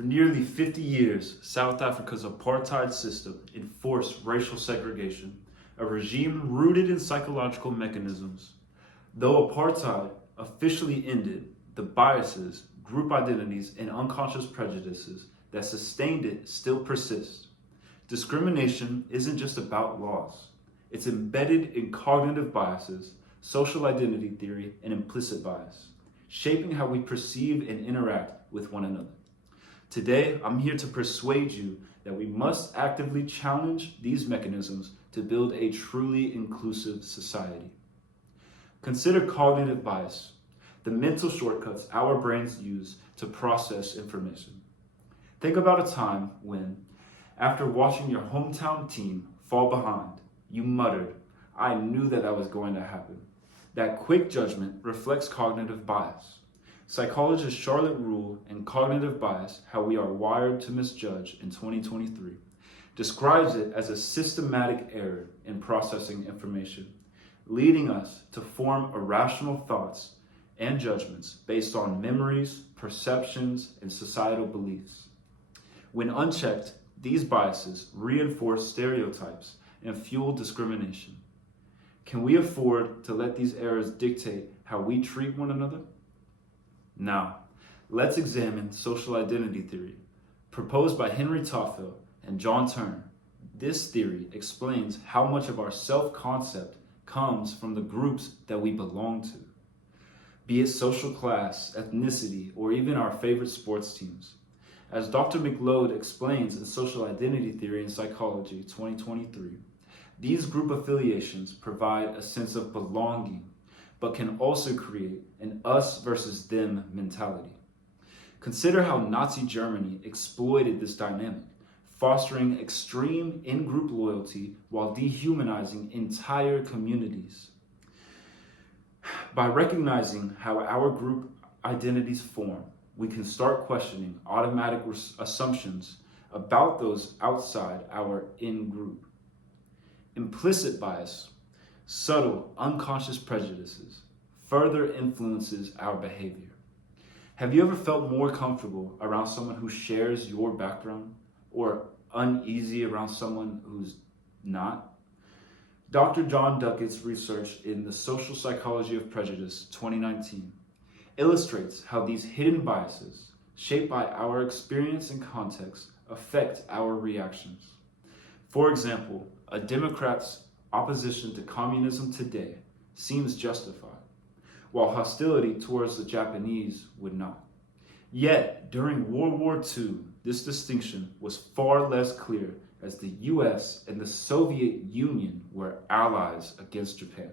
For nearly 50 years, South Africa's apartheid system enforced racial segregation, a regime rooted in psychological mechanisms. Though apartheid officially ended, the biases, group identities, and unconscious prejudices that sustained it still persist. Discrimination isn't just about laws. It's embedded in cognitive biases, social identity theory, and implicit bias, shaping how we perceive and interact with one another. Today, I'm here to persuade you that we must actively challenge these mechanisms to build a truly inclusive society. Consider cognitive bias, the mental shortcuts our brains use to process information. Think about a time when, after watching your hometown team fall behind, you muttered, "I knew that was going to happen." That quick judgment reflects cognitive bias. Psychologist Charlotte Rule in Cognitive Bias, How We Are Wired to Misjudge in 2023, describes it as a systematic error in processing information, leading us to form irrational thoughts and judgments based on memories, perceptions, and societal beliefs. When unchecked, these biases reinforce stereotypes and fuel discrimination. Can we afford to let these errors dictate how we treat one another? Now, let's examine social identity theory, proposed by Henry Toffel and John Turner. This theory explains how much of our self-concept comes from the groups that we belong to, be it social class, ethnicity, or even our favorite sports teams. As Dr. McLeod explains in Social Identity Theory and Psychology 2023, these group affiliations provide a sense of belonging, but can also create an us versus them mentality. Consider how Nazi Germany exploited this dynamic, fostering extreme in-group loyalty while dehumanizing entire communities. By recognizing how our group identities form, we can start questioning automatic assumptions about those outside our in-group. Implicit bias, subtle, unconscious prejudices, further influences our behavior. Have you ever felt more comfortable around someone who shares your background, or uneasy around someone who's not? Dr. John Duckett's research in The Social Psychology of Prejudice 2019 illustrates how these hidden biases, shaped by our experience and context, affect our reactions. For example, a Democrat's opposition to communism today seems justified, while hostility towards the Japanese would not. Yet, during World War II, this distinction was far less clear, as the US and the Soviet Union were allies against Japan.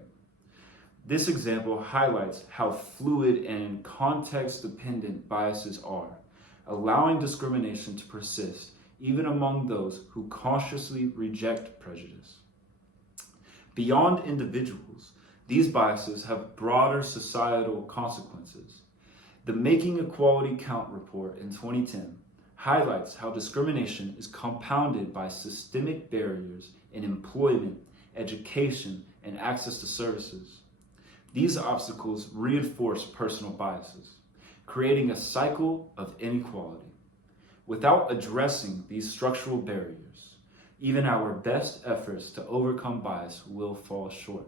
This example highlights how fluid and context-dependent biases are, allowing discrimination to persist even among those who consciously reject prejudice. Beyond individuals, these biases have broader societal consequences. The Making Equality Count report in 2010 highlights how discrimination is compounded by systemic barriers in employment, education, and access to services. These obstacles reinforce personal biases, creating a cycle of inequality. Without addressing these structural barriers, even our best efforts to overcome bias will fall short.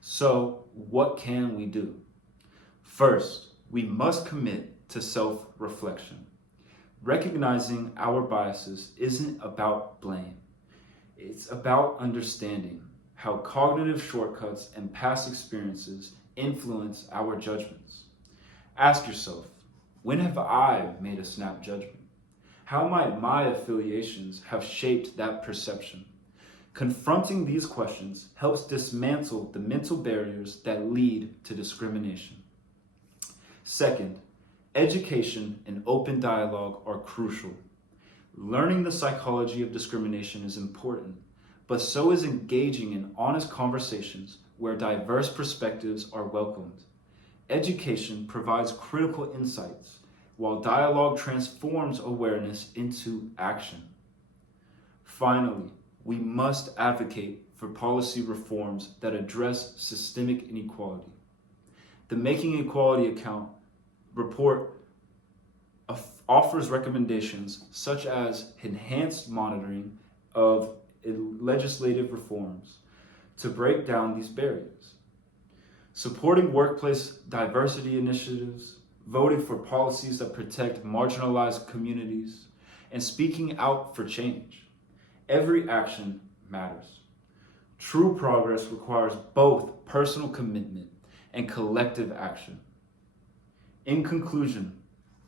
So, what can we do? First, we must commit to self-reflection. Recognizing our biases isn't about blame. It's about understanding how cognitive shortcuts and past experiences influence our judgments. Ask yourself, when have I made a snap judgment? How might my affiliations have shaped that perception? Confronting these questions helps dismantle the mental barriers that lead to discrimination. Second, education and open dialogue are crucial. Learning the psychology of discrimination is important, but so is engaging in honest conversations where diverse perspectives are welcomed. Education provides critical insights, while dialogue transforms awareness into action. Finally, we must advocate for policy reforms that address systemic inequality. The Making Equality Account report offers recommendations such as enhanced monitoring of legislative reforms to break down these barriers, supporting workplace diversity initiatives, voting for policies that protect marginalized communities, and speaking out for change. Every action matters. True progress requires both personal commitment and collective action. In conclusion,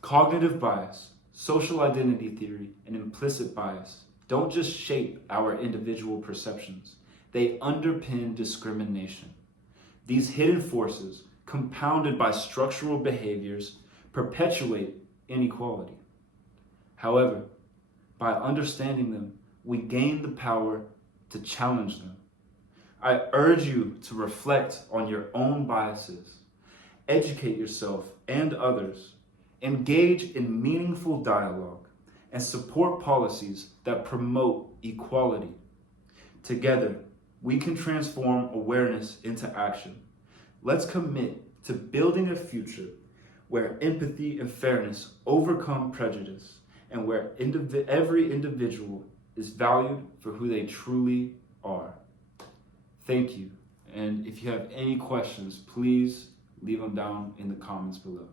cognitive bias, social identity theory, and implicit bias don't just shape our individual perceptions, they underpin discrimination. These hidden forces, compounded by structural behaviors, perpetuate inequality. However, by understanding them, we gain the power to challenge them. I urge you to reflect on your own biases, educate yourself and others, engage in meaningful dialogue, and support policies that promote equality. Together, we can transform awareness into action. Let's commit to building a future where empathy and fairness overcome prejudice and where every individual is valued for who they truly are. Thank you. And if you have any questions, please leave them down in the comments below.